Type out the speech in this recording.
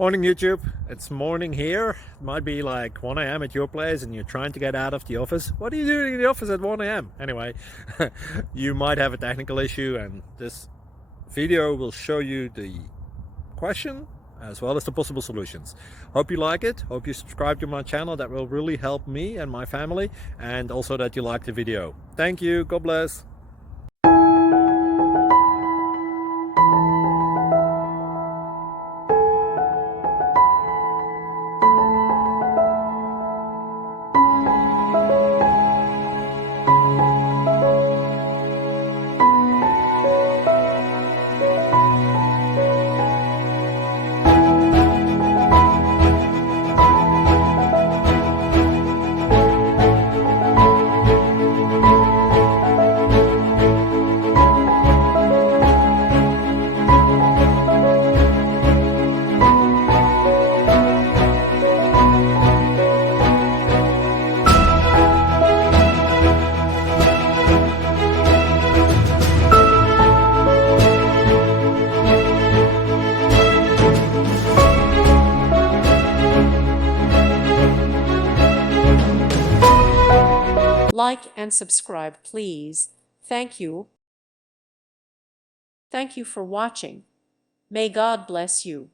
Morning YouTube, it's morning here. It might be like 1 a.m. at your place and you're trying to get out of the office. What are you doing in the office at 1 a.m.? Anyway, you might have a technical issue and this video will show you the question as well as the possible solutions. Hope you like it, hope you subscribe to my channel. That will really help me and my family, and also that you like the video. Thank you, God bless. Like and subscribe, please. Thank you. Thank you for watching. May God bless you.